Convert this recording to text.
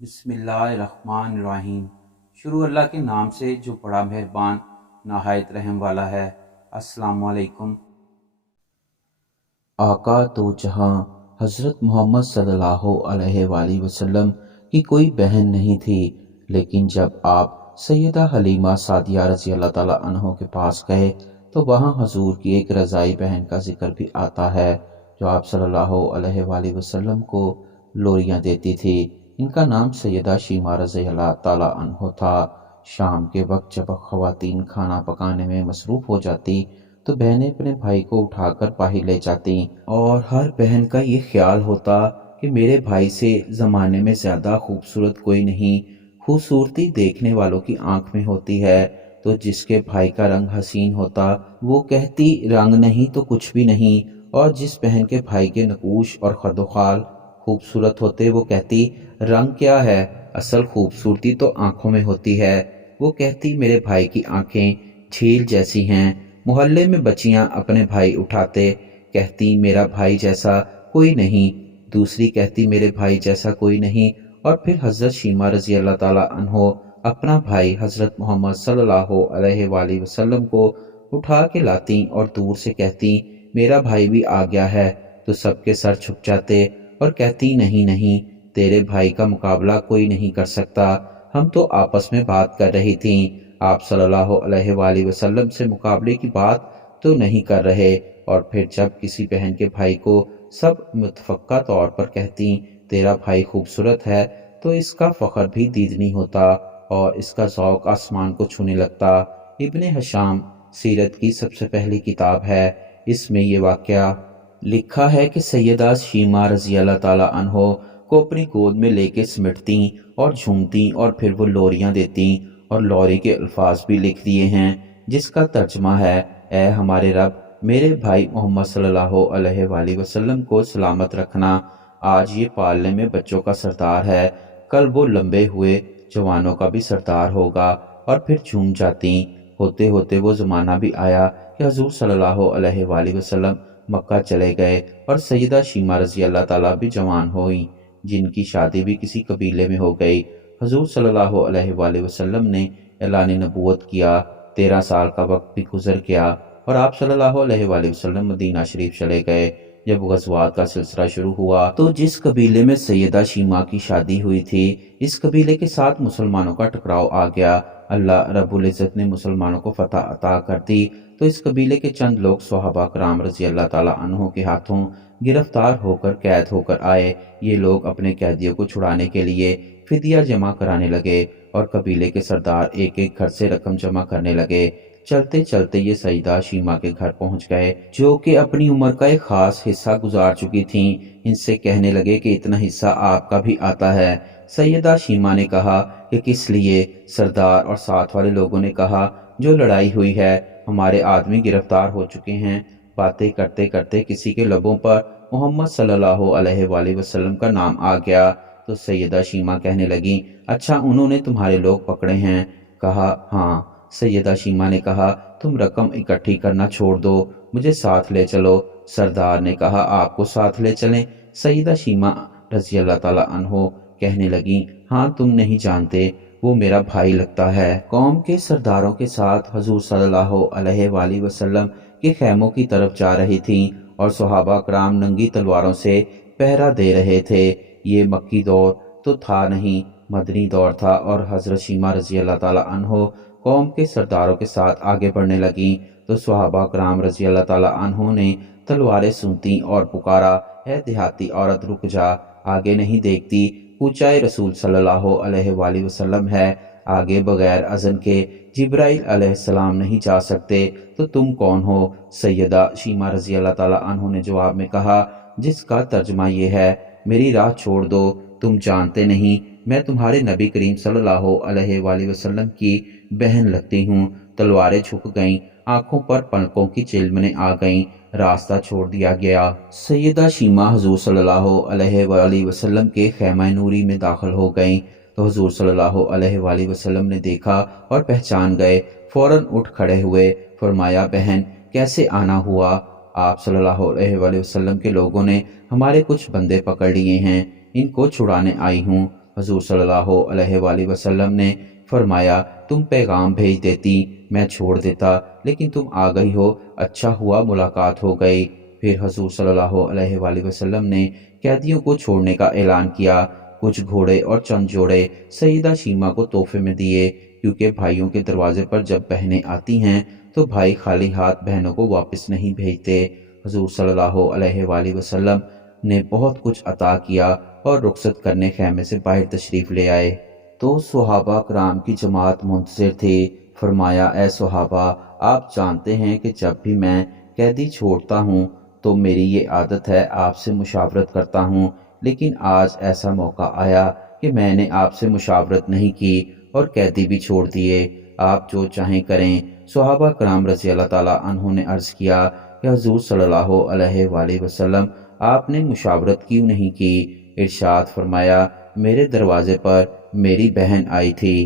بسم اللہ الرحمن الرحیم۔ شروع اللہ کے نام سے جو بڑا مہربان نہایت رحم والا ہے۔ السلام علیکم۔ آقا دو جہاں حضرت محمد صلی اللہ علیہ وآلہ وسلم کی کوئی بہن نہیں تھی، لیکن جب آپ سیدہ حلیمہ سعدیہ رضی اللہ تعالیٰ عنہ کے پاس گئے تو وہاں حضور کی ایک رضائی بہن کا ذکر بھی آتا ہے جو آپ صلی اللہ علیہ وآلہ وسلم کو لوریاں دیتی تھی۔ ان کا نام سیدہ شیمہ رضی اللہ تعالیٰ عنہ تھا۔ شام کے وقت جب خواتین کھانا پکانے میں مصروف ہو جاتی تو بہنیں اپنے بھائی کو اٹھا کر باہر لے جاتی اور ہر بہن کا یہ خیال ہوتا کہ میرے بھائی سے زمانے میں زیادہ خوبصورت کوئی نہیں۔ خوبصورتی دیکھنے والوں کی آنکھ میں ہوتی ہے، تو جس کے بھائی کا رنگ حسین ہوتا وہ کہتی رنگ نہیں تو کچھ بھی نہیں، اور جس بہن کے بھائی کے نقوش اور خد و خال خوبصورت ہوتے وہ کہتی رنگ کیا ہے، اصل خوبصورتی تو آنکھوں میں ہوتی ہے۔ وہ کہتی میرے بھائی کی آنکھیں جھیل جیسی ہیں۔ محلے میں بچیاں اپنے بھائی اٹھاتے کہتی میرا بھائی جیسا کوئی نہیں، دوسری کہتی میرے بھائی جیسا کوئی نہیں، اور پھر حضرت شیمہ رضی اللہ تعالیٰ عنہ اپنا بھائی حضرت محمد صلی اللہ علیہ وآلہ وسلم کو اٹھا کے لاتی اور دور سے کہتی میرا بھائی بھی آ گیا ہے، تو سب کے سر چھپ جاتے اور کہتی نہیں نہیں، تیرے بھائی کا مقابلہ کوئی نہیں کر سکتا، ہم تو آپس میں بات کر رہی تھیں، آپ صلی اللہ علیہ وآلہ وسلم سے مقابلے کی بات تو نہیں کر رہے۔ اور پھر جب کسی بہن کے بھائی کو سب متفقہ طور پر کہتی تیرا بھائی خوبصورت ہے تو اس کا فخر بھی دیدنی ہوتا اور اس کا ذوق آسمان کو چھونے لگتا۔ ابن ہشام سیرت کی سب سے پہلی کتاب ہے، اس میں یہ واقعہ لکھا ہے کہ سیدہ شیمہ رضی اللہ تعالیٰ عنہ کو اپنی گود میں لے کے سمٹتی اور جھومتی اور پھر وہ لوریاں دیتی، اور لوری کے الفاظ بھی لکھ دیے ہیں جس کا ترجمہ ہے اے ہمارے رب، میرے بھائی محمد صلی اللہ علیہ وآلہ وسلم کو سلامت رکھنا، آج یہ پالنے میں بچوں کا سردار ہے، کل وہ لمبے ہوئے جوانوں کا بھی سردار ہوگا، اور پھر جھوم جاتی۔ ہوتے ہوتے وہ زمانہ بھی آیا کہ حضور صلی اللہ علیہ وآلہ وسلم مکہ چلے گئے اور سیدہ شیمہ رضی اللہ تعالیٰ بھی جوان ہوئیں، جن کی شادی بھی کسی قبیلے میں ہو گئی۔ حضور صلی اللہ علیہ وآلہ وسلم نے اعلان نبوت کیا، 13 سال کا وقت بھی گزر گیا اور آپ صلی اللہ علیہ وآلہ وسلم مدینہ شریف چلے گئے۔ جب غزوات کا سلسلہ شروع ہوا تو جس قبیلے میں سیدہ شیمہ کی شادی ہوئی تھی اس قبیلے کے ساتھ مسلمانوں کا ٹکراؤ آ گیا۔ اللہ رب العزت نے مسلمانوں کو فتح عطا کر دی تو اس قبیلے کے چند لوگ صحابہ کرام رضی اللہ تعالیٰ عنہ کے ہاتھوں گرفتار ہو کر قید ہو کر آئے۔ یہ لوگ اپنے قیدیوں کو چھڑانے کے لیے فدیہ جمع کرانے لگے اور قبیلے کے سردار ایک ایک گھر سے رقم جمع کرنے لگے۔ چلتے چلتے یہ سیدہ شیمہ کے گھر پہنچ گئے جو کہ اپنی عمر کا ایک خاص حصہ گزار چکی تھیں۔ ان سے کہنے لگے کہ اتنا حصہ آپ کا بھی آتا ہے۔ سیدہ شیمہ نے کہا کہ کس لیے؟ سردار اور ساتھ والے لوگوں نے کہا جو لڑائی ہوئی ہے، ہمارے آدمی گرفتار ہو چکے ہیں۔ باتیں کرتے کرتے کسی کے لبوں پر محمد صلی اللہ علیہ وآلہ وسلم کا نام آ گیا تو سیدہ شیمہ کہنے لگیں اچھا انہوں نے تمہارے لوگ پکڑے ہیں؟ کہا ہاں۔ سیدہ شیمہ نے کہا تم رقم اکٹھی کرنا چھوڑ دو، مجھے ساتھ لے چلو۔ سردار نے کہا آپ کو ساتھ لے چلیں؟ سیدہ شیمہ رضی اللہ تعالیٰ عنہ کہنے لگیں ہاں تم نہیں جانتے، وہ میرا بھائی لگتا ہے۔ قوم کے سرداروں کے ساتھ حضور صلی اللہ علیہ وآلہ وسلم کے خیموں کی طرف جا رہی تھیں اور صحابہ کرام ننگی تلواروں سے پہرا دے رہے تھے۔ یہ مکی دور تو تھا نہیں، مدنی دور تھا، اور حضرت شیمہ رضی اللہ تعالیٰ عنہ قوم کے سرداروں کے ساتھ آگے بڑھنے لگیں تو صحابہ کرام رضی اللہ تعالیٰ عنہ نے تلواریں سنتی اور پکارا اے دیہاتی عورت رک جا، آگے نہیں دیکھتی، پوچھا اے رسول صلی اللہ علیہ وآلہ وسلم ہے، آگے بغیر اذن کے جبرائیل علیہ السلام نہیں جا سکتے، تو تم کون ہو؟ سیدہ شیمہ رضی اللہ تعالیٰ عنہ نے جواب میں کہا جس کا ترجمہ یہ ہے میری راہ چھوڑ دو، تم جانتے نہیں میں تمہارے نبی کریم صلی اللہ علیہ وآلہ وسلم کی بہن لگتی ہوں۔ تلواریں جھک گئیں، آنکھوں پر پلکوں کی چلمنیں آ گئیں، راستہ چھوڑ دیا گیا۔ سیدہ شیمہ حضور صلی اللہ علیہ وآلہ وسلم کے خیمہ نوری میں داخل ہو گئیں تو حضور صلی اللہ علیہ وآلہ وسلم نے دیکھا اور پہچان گئے، فوراً اٹھ کھڑے ہوئے، فرمایا بہن کیسے آنا ہوا؟ آپ صلی اللہ علیہ وآلہ وسلم کے لوگوں نے ہمارے کچھ بندے پکڑ لیے ہیں، ان کو چھڑانے آئی ہوں۔ حضور صلی اللہ علیہ وآلہ وسلم نے فرمایا تم پیغام بھیج دیتی میں چھوڑ دیتا، لیکن تم آ گئی ہو، اچھا ہوا ملاقات ہو گئی۔ پھر حضور صلی اللہ علیہ وآلہ وسلم نے قیدیوں کو چھوڑنے کا اعلان کیا۔ کچھ گھوڑے اور چند جوڑے سیدہ شیمہ کو تحفے میں دیے، کیونکہ بھائیوں کے دروازے پر جب بہنیں آتی ہیں تو بھائی خالی ہاتھ بہنوں کو واپس نہیں بھیجتے۔ حضور صلی اللہ علیہ وآلہ وسلم نے بہت کچھ عطا کیا اور رخصت کرنے خیمے سے باہر تشریف لے آئے تو صحابہ کرام کی جماعت منتظر تھی۔ فرمایا اے صحابہ، آپ جانتے ہیں کہ جب بھی میں قیدی چھوڑتا ہوں تو میری یہ عادت ہے آپ سے مشاورت کرتا ہوں، لیکن آج ایسا موقع آیا کہ میں نے آپ سے مشاورت نہیں کی اور قیدی بھی چھوڑ دیے، آپ جو چاہیں کریں۔ صحابہ کرام رضی اللہ تعالیٰ عنہ نے عرض کیا کہ حضور صلی اللہ علیہ وآلہ وسلم آپ نے مشاورت کیوں نہیں کی؟ ارشاد فرمایا میرے دروازے پر میری بہن آئی تھی